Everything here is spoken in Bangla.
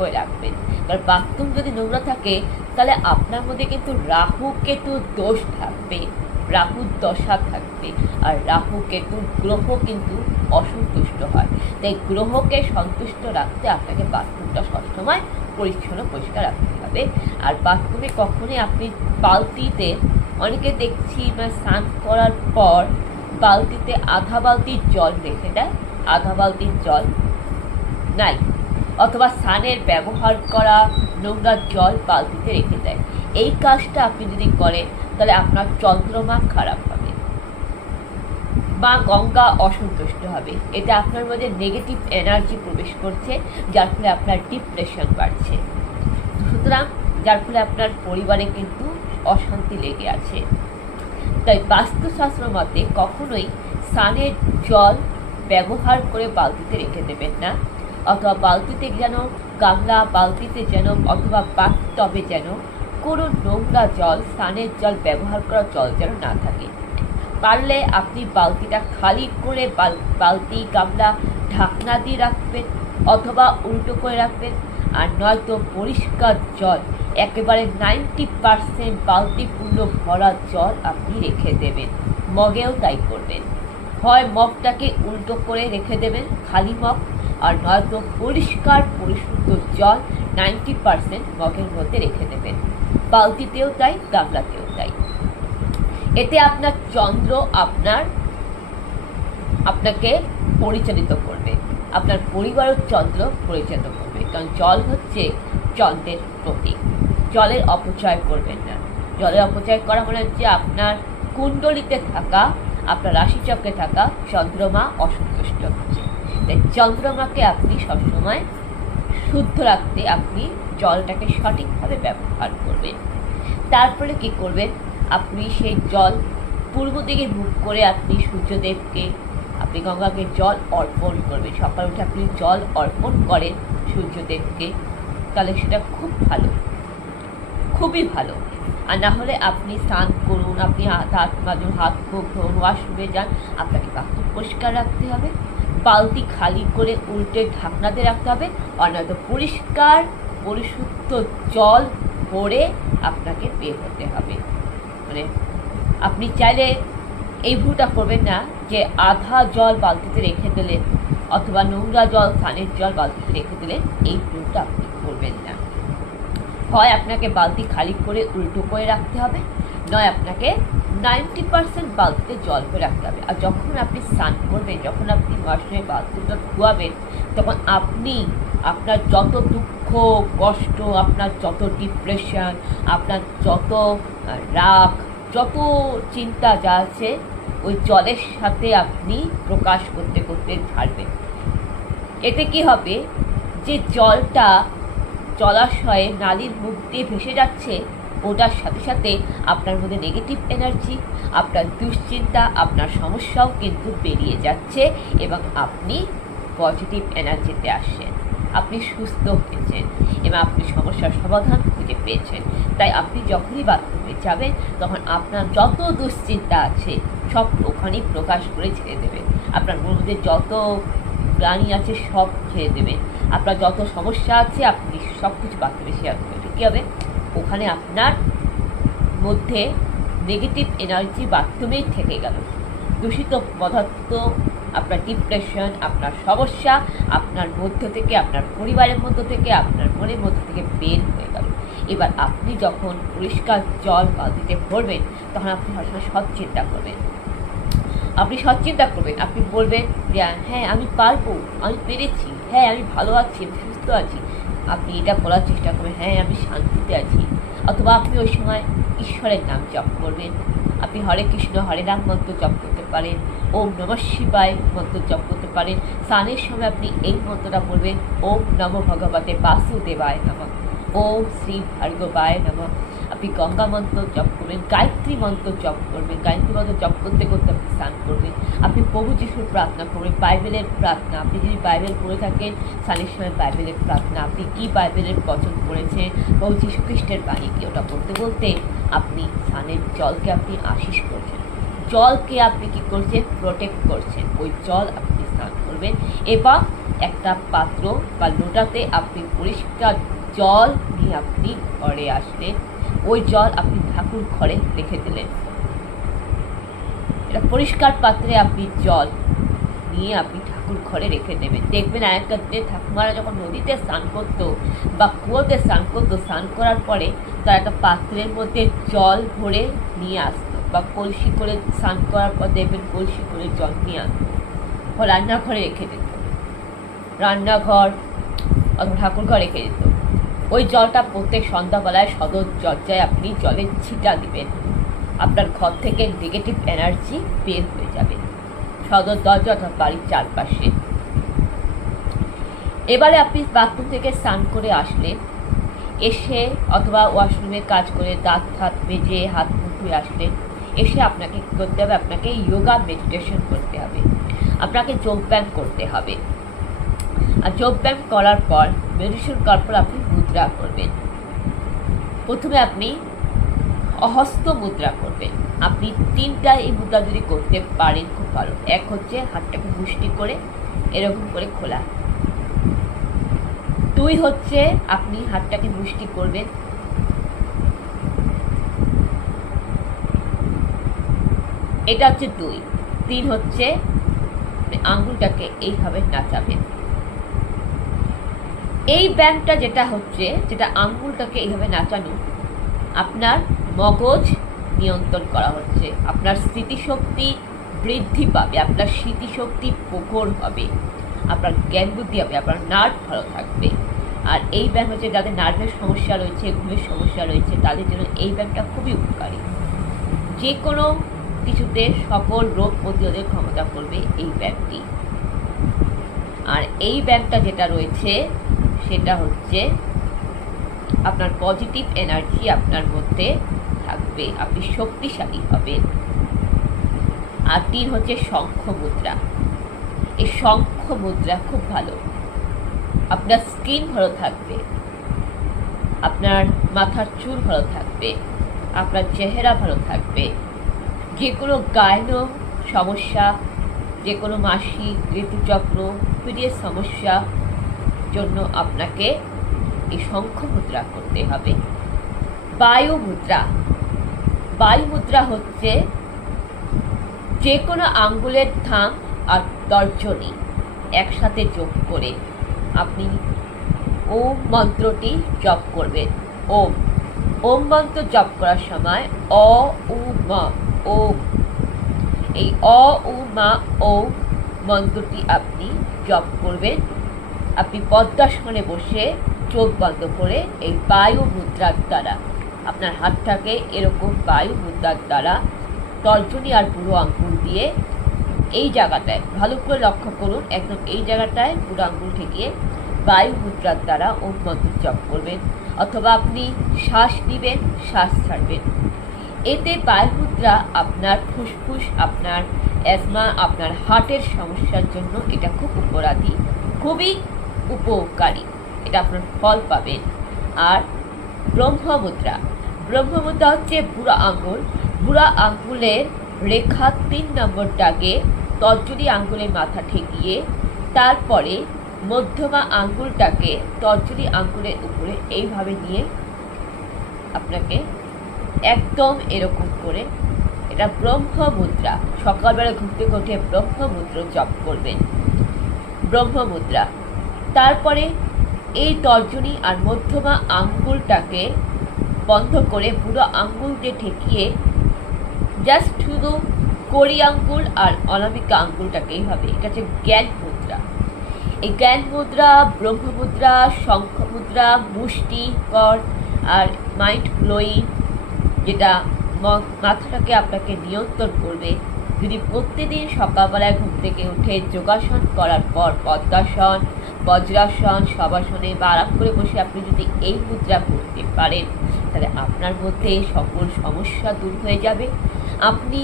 করে রাখবেন। কারণ বাথরুম যদি নোংরা থাকে তাহলে আপনার মধ্যে কিন্তু রাহু কেতু দোষ থাকবে, রাহুর দশা থাকবে। আর রাহু কেতু গ্রহ কিন্তু অসন্তুষ্ট হয়, তাই গ্রহকে সন্তুষ্ট রাখতে আপনাকে বাথরুমটা সবসময় পরিচ্ছন্ন পরিষ্কার রাখতে হবে। আর বাথরুমে কখনোই আপনি বালতিতে, অনেকে দেখছি স্নান করার পর বালতিতে আধা বালতির জল রেখে দেয়, আধা বালতির জল নাই, অথবা স্নানের ব্যবহার করা নোংরা জল বালতিতে রেখে দেয়। এই কাজটা আপনি যদি করেন তাহলে আপনার চন্দ্রমা খারাপ হবে, মা গঙ্গা অসন্তুষ্ট হবে। এটা আপনার মধ্যে নেগেটিভ এনার্জি প্রবেশ করছে, যার ফলে আপনার ডিপ্রেশন বাড়ছে। সুতরাং যার ফলে আপনার পরিবারে কিন্তু অশান্তি লেগে আছে। তাই বাস্তুশাস্ত্র মতে কখনোই স্নানের জল ব্যবহার করে বালতিতে রেখে দেবেন না, অথবা বালতিতে যেন, গামলা বালতিতে যেন, অথবা বাথটবে যেন কোনো নোংরা জল, স্নানের জল ব্যবহার করা জল যেন না থাকে। পারলে আপনি বালতিটা খালি করে বালতি গামলা ঢাকনা দিয়ে রাখবেন, অথবা উল্টো করে রাখবেন। আর নয়তো পরিষ্কার জল, একেবারে 90% বালতি পূর্ণ ভরা জল আপনি রেখে দেবেন। মগেও তাই করবেন, হয় মগটাকে উল্টো করে রেখে দেবেন, খালি মগ, আর নয়তো পরিষ্কার পরিশুদ্ধ জল 90% মগের মধ্যে রেখে দেবেন। বালতিতেও তাই, গামলাতেও তাই। এতে আপনার চন্দ্র আপনাকে পরিচালিত করবে, আপনার পরিবারের চন্দ্র পরিচালিত করবে। কারণ জল হচ্ছে চন্দ্রের প্রতীক। জলের অপচয় করবেন না। জলের অপচয় করা মানে হচ্ছে আপনার কুণ্ডলিতে থাকা, আপনার রাশিচক্রে থাকা চন্দ্রমা অসন্তুষ্ট হচ্ছে। তাই চন্দ্রমাকে আপনি সবসময় শুদ্ধ রাখতে আপনি জলটাকে সঠিকভাবে ব্যবহার করবেন। তারপরে কি করবেন, আপনি সেই জল পূর্ব দিকে মুখ করে আপনি সূর্যদেবকে, আপনি গঙ্গাকে জল অর্পণ করবেন। সকাল উঠে আপনি জল অর্পণ করেন সূর্যদেবকে, তাহলে সেটা খুব ভালো, খুবই ভালো। আর না হলে আপনি স্নান করুন, আপনি হাত মুখ ধরুন, ওয়াশরুমে যান, আপনাকে বাথরুম পরিষ্কার রাখতে হবে, বালতি খালি করে উল্টে ঢাকনাতে রাখতে হবে, অন্যত পরিষ্কার পরিশুদ্ধ জল ভরে আপনাকে বের হতে হবে। মানে আপনি চাইলে এই ভুলটা করবেন না যে আধা জল বালতিতে রেখে দিলেন, অথবা নোংরা জল, স্নানের জল বালতিতে রেখে দিলেন, এই ভুলটা আপনি করবেন না। হয় আপনাকে বালতি খালি করে উল্টো করে রাখতে হবে, নয় আপনাকে 90% বালতিতে জল করে রাখতে হবে। আর যখন আপনি স্নান করবেন, যখন আপনি ওয়াশরুমে বাথরুমটা ধোয়াবেন, তখন আপনি আপনার যত দুঃখ কষ্ট, আপনার যত ডিপ্রেশন, আপনার যত রাগ, যত চিন্তা যা আছে, ওই জলের সাথে আপনি প্রকাশ করতে করতে ছাড়বেন। এতে কি হবে, যে জলটা জলাশয়ে নালীর মুখ দিয়ে ভেসে যাচ্ছে, ওটার সাথে সাথে আপনার মধ্যে নেগেটিভ এনার্জি, আপনার দুশ্চিন্তা, আপনার সমস্যাও কিন্তু বেরিয়ে যাচ্ছে, এবং আপনি পজিটিভ এনার্জিতে আসছেন, আপনি সুস্থ হয়েছেন, এবং আপনি সমস্যার সমাধান খুঁজে পেয়েছেন। তাই আপনি যখনই বাথরুমে যাবেন, তখন আপনার যত দুশ্চিন্তা আছে সব ওখানেই প্রকাশ করে ছেড়ে দেবেন। আপনার মধ্যে যত প্রাণী আছে সব ছেড়ে দেবেন। আপনার যত সমস্যা আছে আপনি সব কিছু বাথরুমে শেয়ার করবেন। কী হবে, ওখানে আপনার মধ্যে নেগেটিভ এনার্জি বাথরুমেই থেকে গেল, দূষিত পদার্থ, আপনার ডিপ্রেশন, আপনার সমস্যা আপনার মধ্য থেকে, আপনার পরিবারের মধ্য থেকে, আপনার মনের মধ্য থেকে বের হয়ে গেল। এবার আপনি যখন পরিষ্কার জল বালতিতে ভরবেন, তখন আপনি সবসময় সৎ চিন্তা করবেন, আপনি সৎ চিন্তা করবেন, আপনি বলবেন যে হ্যাঁ আমি পারবো, আমি পেরেছি, হ্যাঁ আমি ভালো আছি, আমি সুস্থ আছি। আপনি এটা বলার চেষ্টা করবেন, হ্যাঁ আমি শান্তিতে আছি। অথবা আপনি ওই সময় ঈশ্বরের নাম জপ করবেন, আপনি হরে কৃষ্ণ হরে রাম মন্ত্র জপ করতে পারেন, ওম নমঃ শিবায় মন্ত্র জপ করতে পারেন। স্নানের সময় আপনি এই মন্ত্রটা বলবেন, ওম নমঃ ভগবতে বাসুদেবায় নমঃ, ওম শ্রী ভার্গবায় নমঃ। আপনি গঙ্গা মন্ত্র জপ করবেন, গায়ত্রী মন্ত্র জপ করবেন, গায়ত্রী মন্ত্র জপ করতে করতে আপনি স্নান করবেন। আপনি প্রভু যিশুর প্রার্থনা করবেন, বাইবেলের প্রার্থনা, আপনি যদি বাইবেল পড়ে থাকেন স্নানের সময় বাইবেলের প্রার্থনা, আপনি কি বাইবেলের বচন পড়েছেন, প্রভু যীশু খ্রিস্টের বাণী কি, ওটা বলতে বলতে আপনি স্নানের জলকে আপনি আশীষ করছেন, জলকে আপনি কি করছেন, প্রোটেক্ট করছেন। ওই জল আপনি স্নান করবেন এবং একটা পাত্র বা লোটাতে আপনি পরিষ্কার জল নিয়ে আপনি ঘরে আসলেন, ওই জল আপনি ঠাকুর ঘরে রেখে দিলেন। এটা পরিষ্কার পাত্রে আপনি জল নিয়ে আপনি ঠাকুর ঘরে রেখে দেবেন। দেখবেন আগেকার দিনে ঠাকুমারা যখন নদীতে স্নান করতো বা কুয়োতে স্নান করতো, স্নান করার পরে তারা একটা পাত্রের মধ্যে জল ভরে নিয়ে আসতো, বা কলসি করে স্নান করার পর দেখবেন কলসি করে জল নিয়ে আসতো, রান্নাঘরে রেখে দিত, রান্নাঘর অথবা ঠাকুর ঘরে রেখে দিত। ওই জলটা প্রত্যেক সন্ধ্যাবেলায় সদর দরজায় আপনি জলের ছিটা দিবেন, আপনার ঘর থেকে নেগেটিভ এনার্জি বের হয়ে যাবে, সদর দরজা অথবা বাড়ির চারপাশে। এবারে আপনি বাথরুম থেকে স্নান করে আসলে, এসে অথবা ওয়াশরুমে কাজ করে দাঁত হাত মেজে হাত মুখ ধুয়ে আসলেন, এসে আপনাকে কী করতে হবে, আপনাকে যোগা মেডিটেশন করতে হবে, আপনাকে যোগব্যায়াম করতে হবে। আর যোগব্যায়াম করার পর, মেডিটেশন করার পর আপনি মুদ্রা করবেন। প্রথমে আপনি অহস্ত মুদ্রা করবেন। আপনি 3টা এই মুদ্রা যদি করতে পারেন খুব ভালো। এক হচ্ছে হাতটাকে মুষ্টি করে এরকম করে খোলা। 2 হচ্ছে আপনি হাতটাকে মুষ্টি করবেন, এটা হচ্ছে 2। 3 হচ্ছে আঙ্গুলটাকে এইভাবে নাচাবেন। এই ব্যায়ামটা যেটা হচ্ছে, যেটা আঙ্গুলটাকে এইভাবে নাচানো, আপনার মগজ নিয়ন্ত্রণ করা হচ্ছে, আপনার স্মৃতিশক্তি বৃদ্ধি পাবে, আপনার স্মৃতিশক্তি প্রখর হবে, আপনার জ্ঞান বুদ্ধি হবে, আপনার নার্ভ ভালো থাকবে। আর এই ব্যায়াম হচ্ছে যাদের নার্ভের সমস্যা রয়েছে, ঘুমের সমস্যা রয়েছে, তাদের জন্য এই ব্যায়ামটা খুবই উপকারী। যে কোনো কিছুতে সকল রোগ প্রতিরোধের ক্ষমতা করবে এই ব্যায়ামটি। আর এই ব্যায়ামটা যেটা রয়েছে সেটা হচ্ছে আপনার পজিটিভ এনার্জি আপনার মধ্যে থাকবে, আপনি শক্তিশালী হবেন। আর 3 হচ্ছে শঙ্খ মুদ্রা। এই শঙ্খ মুদ্রা খুব ভালো, আপনার স্কিন ভালো থাকবে, আপনার মাথার চুল ভালো থাকবে, আপনার চেহারা ভালো থাকবে। যে কোনো গায়ন সমস্যা, যে কোনো মাসিক, ঋতুচক্র, পিরিয়ড সমস্যা জন্য আপনাকে এই শঙ্খ মুদ্রা করতে হবে। বায়ু মুদ্রা। বায়ু মুদ্রা হচ্ছে যে কোনো আঙ্গুলের থাম আর তর্জনী একসাথে যোগ করে আপনি ওম মন্ত্রটি জপ করবেন। ওম ওম মন্ত্র জপ করার সময় অ উ মা ওম, এই অ উ মা ওম মন্ত্রটি আপনি জপ করবেন। আপনি পদ্মাসনে বসে চোখ বন্ধ করে এই বায়ু মুদ্রার দ্বারা আপনার হাতটাকে এরকম বায়ু মুদ্রার দ্বারা তর্জনী আর বুড়ো আঙ্গুল দিয়ে এই জায়গাটায় ভালো করে লক্ষ্য করুন, একদম এই জায়গাটায় বুড়ো আঙ্গুল ঠেকিয়ে বায়ু মুদ্রার দ্বারা ওম মন্ত্র জপ করবেন। অথবা আপনি শ্বাস নেবেন, শ্বাস ছাড়বেন। এতে বায়ু মুদ্রা আপনার ফুসফুস, আপনার অ্যাজমা, আপনার হার্টের সমস্যার জন্য এটা খুব উপকারী, খুবই উপকারী, এটা আপনার ফল পাবেন। আর ব্রহ্ম মুদ্রা। ব্রহ্ম মুদ্রা হচ্ছে বুড়া আঙ্গুল, বুড়া আঙ্গুলের রেখা 3 নম্বর দাগে তর্জনী আঙ্গুলের মাথা ঠেকিয়ে তারপরে মধ্যমা আঙ্গুলটাকে তর্জনী আঙ্গুলের উপরে এইভাবে নিয়ে আপনাকে একদম এরকম করে, এটা ব্রহ্ম মুদ্রা। সকালবেলা ঘুম থেকে উঠে ব্রহ্ম মুদ্রা জপ করবেন, ব্রহ্ম মুদ্রা। তারপরে এই তর্জনী আর মধ্যমা আঙ্গুলটাকে বন্ধ করে বুড়ো আঙ্গুল দিয়ে ঠেকিয়ে জাস্ট শুধু কড়ি আঙ্গুল আর অনামিকা আঙ্গুলটাকে এইভাবে, এটা হচ্ছে জ্ঞান মুদ্রা। এই জ্ঞান মুদ্রা, ব্রহ্ম মুদ্রা, শঙ্খ মুদ্রা মুষ্টিকর আর মাইন্ড ব্লোয়িং, যেটা মাথাটাকে আপনাকে নিয়ন্ত্রণ করবে। যদি প্রতিদিন সকালবেলায় ঘুম থেকে উঠে যোগাসন করার পর পদ্মাসন, বজ্রাসন, শবাসনে বা আরাম করে বসে আপনি যদি এই মুদ্রা করতে পারেন, তাহলে আপনার মধ্যে সকল সমস্যা দূর হয়ে যাবে। আপনি